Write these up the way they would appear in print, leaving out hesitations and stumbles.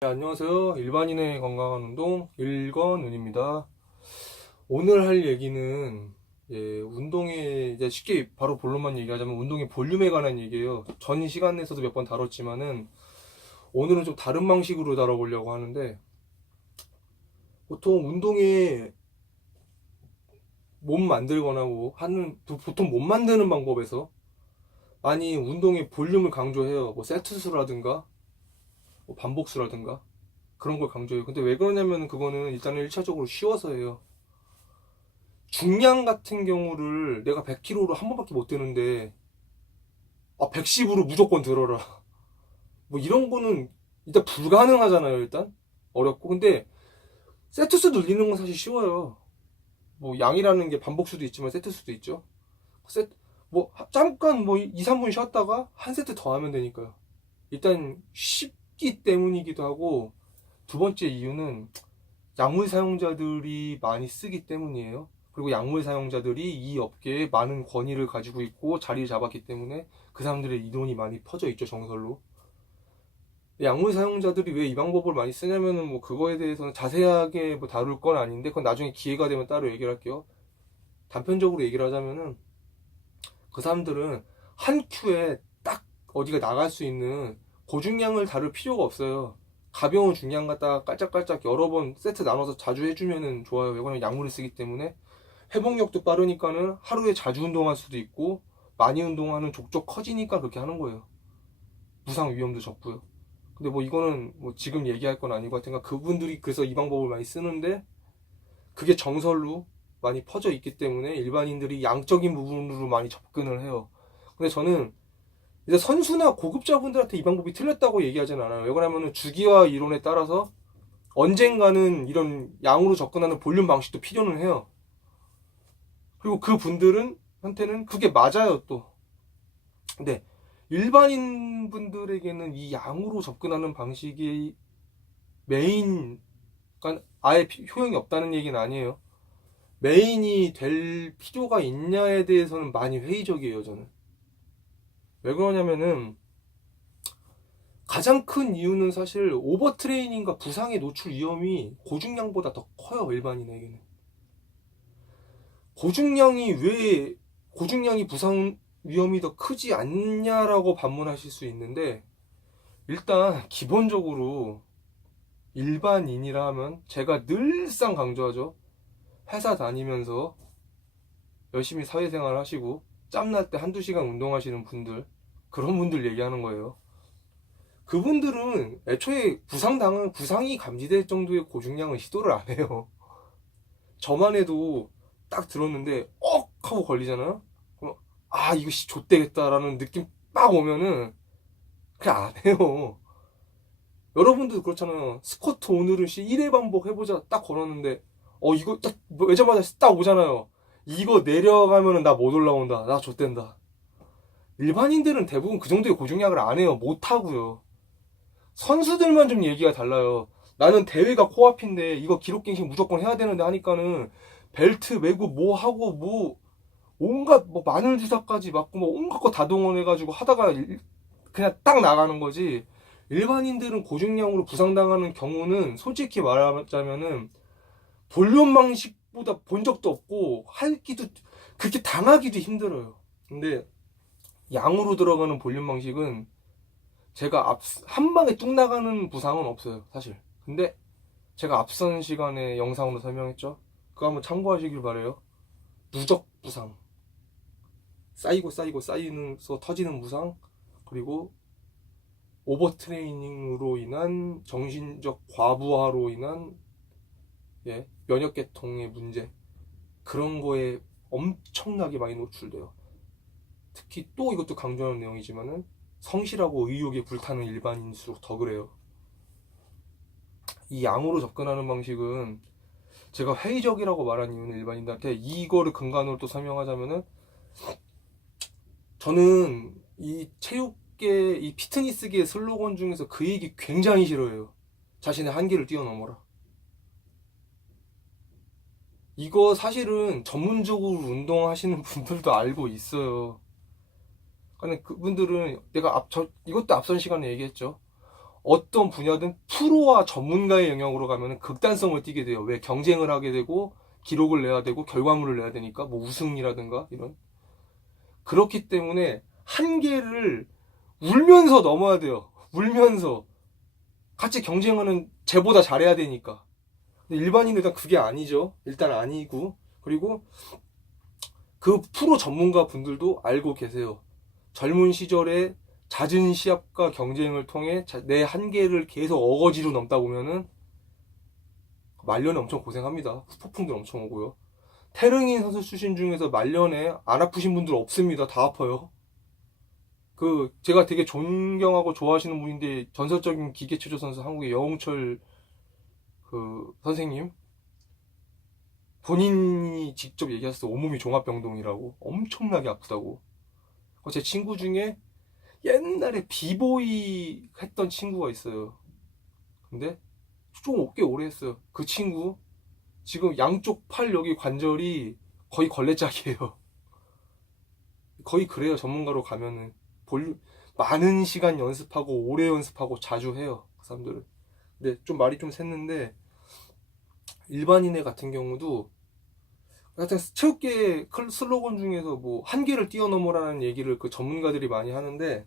네, 안녕하세요. 일반인의 건강한 운동 일건운입니다. 오늘 할 얘기는 운동의 이제 쉽게 바로 본론만 얘기하자면 운동의 볼륨에 관한 얘기예요. 전 시간에서도 몇 번 다뤘지만은 오늘은 좀 다른 방식으로 다뤄보려고 하는데, 보통 운동에 몸 만들거나 뭐 하는 보통 몸 만드는 방법에서 많이 운동의 볼륨을 강조해요. 뭐 세트 수라든가 뭐 반복수라든가 그런 걸 강조해요. 근데 왜 그러냐면 그거는 일단은 1차적으로 쉬워서예요. 중량 같은 경우를 내가 100kg로 한 번밖에 못 드는데 110으로 무조건 들어라. 뭐 이런 거는 일단 불가능하잖아요. 일단 어렵고. 근데 세트 수 늘리는 건 사실 쉬워요. 뭐 양이라는 게 반복수도 있지만 세트 수도 있죠. 세트 뭐 잠깐 뭐 2, 3분 쉬었다가 한 세트 더 하면 되니까요. 일단 쉽기 때문이기도 하고, 두 번째 이유는 약물 사용자들이 많이 쓰기 때문이에요. 그리고 약물 사용자들이 이 업계에 많은 권위를 가지고 있고 자리를 잡았기 때문에 그 사람들의 이론이 많이 퍼져 있죠, 정설로. 약물 사용자들이 왜 이 방법을 많이 쓰냐면은 뭐 그거에 대해서는 자세하게 뭐 다룰 건 아닌데, 그건 나중에 기회가 되면 따로 얘기를 할게요. 단편적으로 얘기를 하자면은 그 사람들은 한 큐에 딱 어디가 나갈 수 있는 고중량을 다룰 필요가 없어요. 가벼운 중량 갖다가 깔짝깔짝 여러 번 세트 나눠서 자주 해주면은 좋아요. 왜냐면 약물을 쓰기 때문에 회복력도 빠르니까는 하루에 자주 운동할 수도 있고, 많이 운동하는 족족 커지니까 그렇게 하는 거예요. 부상 위험도 적고요. 근데 뭐 이거는 뭐 지금 얘기할 건 아니고, 하여튼간 그분들이 그래서 이 방법을 많이 쓰는데, 그게 정설로 많이 퍼져 있기 때문에 일반인들이 양적인 부분으로 많이 접근을 해요. 근데 저는 이제 선수나 고급자분들한테 이 방법이 틀렸다고 얘기하진 않아요. 왜 그러냐면 주기와 이론에 따라서 언젠가는 이런 양으로 접근하는 볼륨 방식도 필요는 해요. 그리고 그 분들은 한테는 그게 맞아요, 또. 근데 일반인 분들에게는 이 양으로 접근하는 방식이 메인, 그러니까 아예 효용이 없다는 얘기는 아니에요. 메인이 될 필요가 있냐에 대해서는 많이 회의적이에요, 저는. 왜 그러냐면은 가장 큰 이유는 사실 오버 트레이닝과 부상의 노출 위험이 고중량보다 더 커요, 일반인에게는. 고중량이 왜 고중량이 부상 위험이 더 크지 않냐라고 반문하실 수 있는데, 일단 기본적으로 일반인이라 하면 제가 늘상 강조하죠. 회사 다니면서 열심히 사회생활 하시고 짬날 때 한두 시간 운동하시는 분들, 그런 분들 얘기하는 거예요. 그분들은 애초에 부상이 감지될 정도의 고중량은 시도를 안 해요. 저만 해도 딱 들었는데 하고 걸리잖아요. 그럼 이거 좆되겠다라는 느낌 딱 오면은 그냥 안 해요. 여러분도 그렇잖아요. 스쿼트 오늘은 1회 반복 해보자 딱 걸었는데 이거 딱 외자마자 딱 오잖아요. 이거 내려가면은 나 못 올라온다, 나 좆된다. 일반인들은 대부분 그 정도의 고중량을 안 해요. 못 하고요. 선수들만 좀 얘기가 달라요. 나는 대회가 코앞인데 이거 기록갱신 무조건 해야 되는데 하니까는 벨트 매고 뭐 하고 뭐 온갖 뭐 마늘 주사까지 맞고 뭐 온갖 거 다 동원해가지고 하다가 그냥 딱 나가는 거지. 일반인들은 고중량으로 부상당하는 경우는 솔직히 말하자면은 볼륨 방식보다 본 적도 없고 하기도 그렇게 당하기도 힘들어요. 근데 양으로 들어가는 볼륨 방식은 제가 한 방에 뚝 나가는 부상은 없어요, 사실. 근데 제가 앞선 시간에 영상으로 설명했죠. 그거 한번 참고하시길 바래요. 누적 부상, 쌓이고 쌓이면서 터지는 부상, 그리고 오버트레이닝으로 인한 정신적 과부하로 인한 면역계통의 문제, 그런 거에 엄청나게 많이 노출돼요. 특히 또 이것도 강조하는 내용이지만은 성실하고 의욕에 불타는 일반인일수록 더 그래요. 이 양으로 접근하는 방식은 제가 회의적이라고 말한 이유는, 일반인들한테 이거를 근간으로 또 설명하자면은, 저는 이 체육계, 이 피트니스계의 슬로건 중에서 그 얘기 굉장히 싫어해요. 자신의 한계를 뛰어넘어라. 이거 사실은 전문적으로 운동하시는 분들도 알고 있어요. 근데 그분들은 이것도 앞선 시간에 얘기했죠. 어떤 분야든 프로와 전문가의 영역으로 가면 극단성을 띠게 돼요. 왜? 경쟁을 하게 되고 기록을 내야 되고 결과물을 내야 되니까 뭐 우승이라든가 이런. 그렇기 때문에 한계를 울면서 넘어야 돼요. 울면서 같이 경쟁하는 쟤보다 잘해야 되니까. 근데 일반인들은 그게 아니죠. 일단 아니고, 그리고 그 프로 전문가 분들도 알고 계세요. 젊은 시절에 잦은 시합과 경쟁을 통해 내 한계를 계속 어거지로 넘다 보면은 말년에 엄청 고생합니다. 후폭풍도 엄청 오고요. 태릉인 선수 출신 중에서 말년에 안 아프신 분들 없습니다. 다 아파요. 제가 되게 존경하고 좋아하시는 분인데, 전설적인 기계체조 선수, 한국의 여홍철 선생님, 본인이 직접 얘기하셨어요. 온몸이 종합병동이라고. 엄청나게 아프다고. 제 친구 중에 옛날에 비보이 했던 친구가 있어요. 근데 좀 꽤 오래 했어요. 그 친구 지금 양쪽 팔 여기 관절이 거의 걸레짝이에요. 거의 그래요. 전문가로 가면은 많은 시간 연습하고 오래 연습하고 자주 해요. 그 사람들은. 근데 좀 말이 좀 샜는데, 일반인의 같은 경우도 하여튼 체육계 슬로건 중에서 뭐 한계를 뛰어넘으라는 얘기를 그 전문가들이 많이 하는데,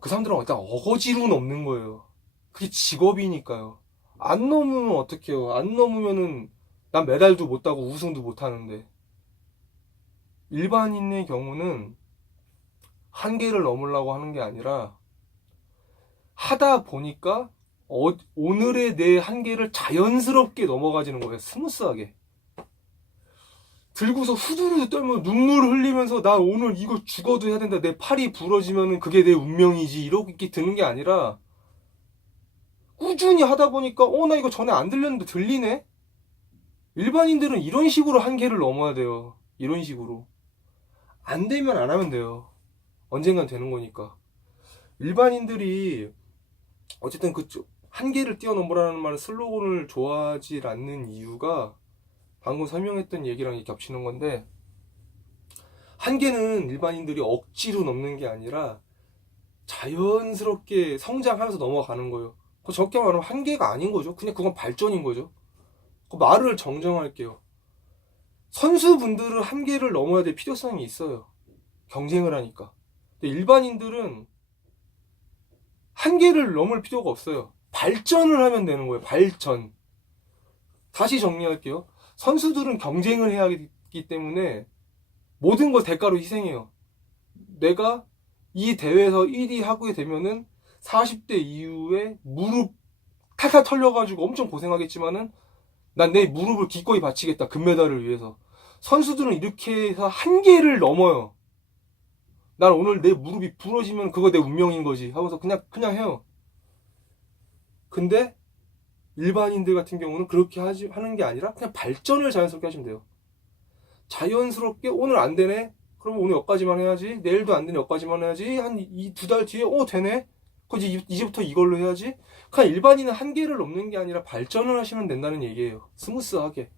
그 사람들은 일단 어거지로 넘는 거예요. 그게 직업이니까요. 안 넘으면 어떡해요. 안 넘으면은 난 메달도 못 따고 우승도 못 하는데. 일반인의 경우는 한계를 넘으려고 하는 게 아니라 하다 보니까 오늘의 내 한계를 자연스럽게 넘어가지는 거예요. 스무스하게. 들고서 후두루두 떨면 눈물을 흘리면서 나 오늘 이거 죽어도 해야 된다. 내 팔이 부러지면 그게 내 운명이지. 이렇게 드는 게 아니라 꾸준히 하다 보니까 나 이거 전에 안 들렸는데 들리네? 일반인들은 이런 식으로 한계를 넘어야 돼요. 이런 식으로. 안 되면 안 하면 돼요. 언젠간 되는 거니까. 일반인들이 어쨌든 한계를 뛰어넘으라는 말 슬로건을 좋아하지 않는 이유가 방금 설명했던 얘기랑 겹치는 건데, 한계는 일반인들이 억지로 넘는 게 아니라 자연스럽게 성장하면서 넘어가는 거예요. 적게 말하면 한계가 아닌 거죠. 그냥 그건 발전인 거죠. 말을 정정할게요. 선수분들은 한계를 넘어야 될 필요성이 있어요. 경쟁을 하니까. 근데 일반인들은 한계를 넘을 필요가 없어요. 발전을 하면 되는 거예요. 발전. 다시 정리할게요. 선수들은 경쟁을 해야 하기 때문에 모든 걸 대가로 희생해요. 내가 이 대회에서 1위 하게 되면은 40대 이후에 무릎 탈탈 털려가지고 엄청 고생하겠지만은 난 내 무릎을 기꺼이 바치겠다. 금메달을 위해서. 선수들은 이렇게 해서 한계를 넘어요. 난 오늘 내 무릎이 부러지면 그거 내 운명인 거지 하면서 그냥 해요. 근데 일반인들 같은 경우는 그렇게 하는 게 아니라 그냥 발전을 자연스럽게 하시면 돼요. 자연스럽게 오늘 안 되네? 그럼 오늘 여기까지만 해야지. 내일도 안 되네. 여기까지만 해야지. 한 2달 뒤에 되네? 그럼 이제부터 이걸로 해야지. 그냥 일반인은 한계를 넘는 게 아니라 발전을 하시면 된다는 얘기예요. 스무스하게.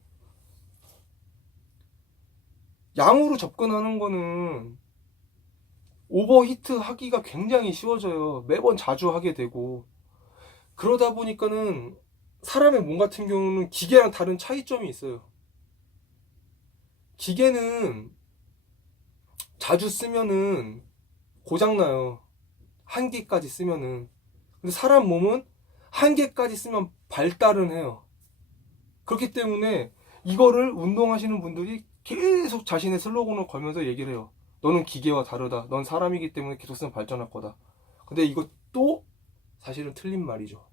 양으로 접근하는 거는 오버히트 하기가 굉장히 쉬워져요. 매번 자주 하게 되고. 그러다 보니까는 사람의 몸 같은 경우는 기계랑 다른 차이점이 있어요. 기계는 자주 쓰면은 고장나요. 한계까지 쓰면은. 근데 사람 몸은 한계까지 쓰면 발달은 해요. 그렇기 때문에 이거를 운동하시는 분들이 계속 자신의 슬로건을 걸면서 얘기를 해요. 너는 기계와 다르다. 넌 사람이기 때문에 계속 쓰면 발전할 거다. 근데 이것도 사실은 틀린 말이죠.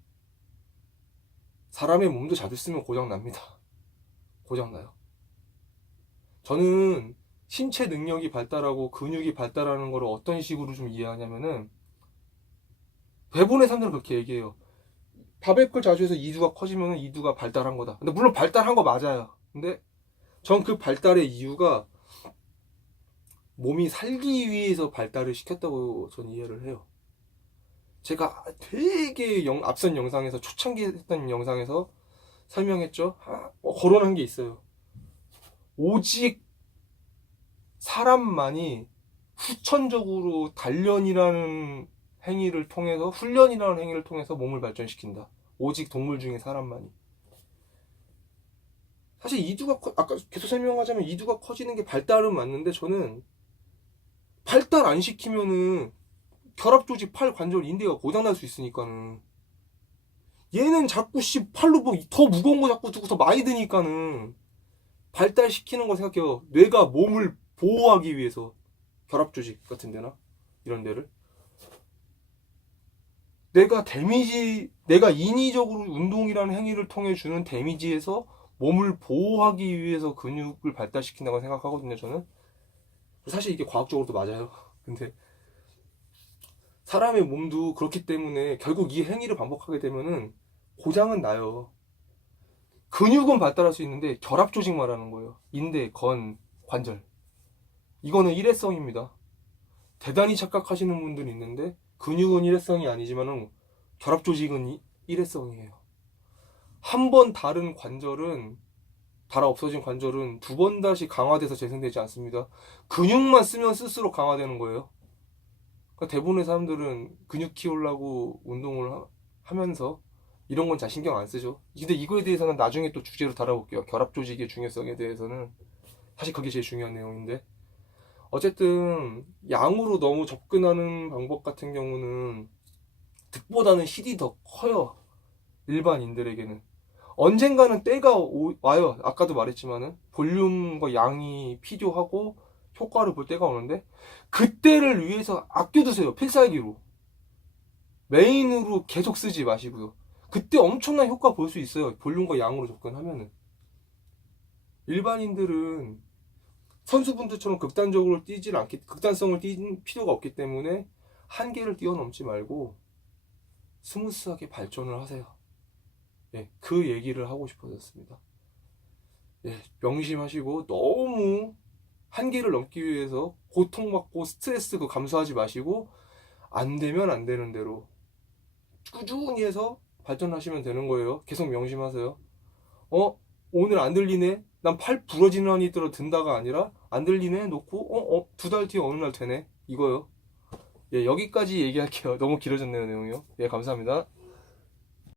사람의 몸도 자주 쓰면 고장납니다. 고장나요. 저는 신체 능력이 발달하고 근육이 발달하는 걸 어떤 식으로 좀 이해하냐면은, 대부분의 사람들은 그렇게 얘기해요. 바베큐 자주 해서 이두가 커지면 이두가 발달한 거다. 근데 물론 발달한 거 맞아요. 근데 전 그 발달의 이유가 몸이 살기 위해서 발달을 시켰다고 저는 이해를 해요. 제가 되게 앞선 영상에서, 초창기 했던 영상에서 설명했죠. 거론한 게 있어요. 오직 사람만이 후천적으로 단련이라는 행위를 통해서, 훈련이라는 행위를 통해서 몸을 발전시킨다. 오직 동물 중에 사람만이. 사실 아까 계속 설명하자면 이두가 커지는 게 발달은 맞는데, 저는 발달 안 시키면은 결합 조직, 팔 관절, 인대가 고장날 수 있으니까는. 얘는 자꾸 팔로 뭐 더 무거운 거 자꾸 두고 더 많이 드니까는 발달시키는 거 생각해요. 뇌가 몸을 보호하기 위해서. 결합 조직 같은 데나 이런 데를. 내가 인위적으로 운동이라는 행위를 통해 주는 데미지에서 몸을 보호하기 위해서 근육을 발달시킨다고 생각하거든요, 저는. 사실 이게 과학적으로도 맞아요. 근데 사람의 몸도 그렇기 때문에 결국 이 행위를 반복하게 되면은 고장은 나요. 근육은 발달할 수 있는데 결합 조직 말하는 거예요. 인대, 건, 관절. 이거는 일회성입니다. 대단히 착각하시는 분들이 있는데 근육은 일회성이 아니지만은 결합 조직은 일회성이에요. 한 번 달아 없어진 관절은 두 번 다시 강화돼서 재생되지 않습니다. 근육만 쓰면 쓸수록 강화되는 거예요. 그러니까 대부분의 사람들은 근육 키우려고 운동을 하면서 이런 건 잘 신경 안 쓰죠. 근데 이거에 대해서는 나중에 또 주제로 다뤄볼게요. 결합 조직의 중요성에 대해서는. 사실 그게 제일 중요한 내용인데. 어쨌든 양으로 너무 접근하는 방법 같은 경우는 득보다는 실이 더 커요. 일반인들에게는. 언젠가는 때가 와요. 아까도 말했지만은 볼륨과 양이 필요하고 효과를 볼 때가 오는데, 그때를 위해서 아껴두세요. 필살기로. 메인으로 계속 쓰지 마시고요. 그때 엄청난 효과 볼 수 있어요. 볼륨과 양으로 접근하면은. 일반인들은 선수분들처럼 극단성을 띄는 필요가 없기 때문에 한계를 뛰어넘지 말고 스무스하게 발전을 하세요. 예, 그 얘기를 하고 싶어졌습니다. 예, 명심하시고 너무 한계를 넘기 위해서 고통받고 스트레스 감수하지 마시고, 안 되면 안 되는 대로 꾸준히 해서 발전하시면 되는 거예요. 계속 명심하세요. 오늘 안 들리네? 난 팔 부러지는 한이 들어 든다가 아니라 안 들리네? 놓고 2달 뒤에 어느 날 되네? 이거요. 예, 여기까지 얘기할게요. 너무 길어졌네요, 내용이요. 예, 감사합니다.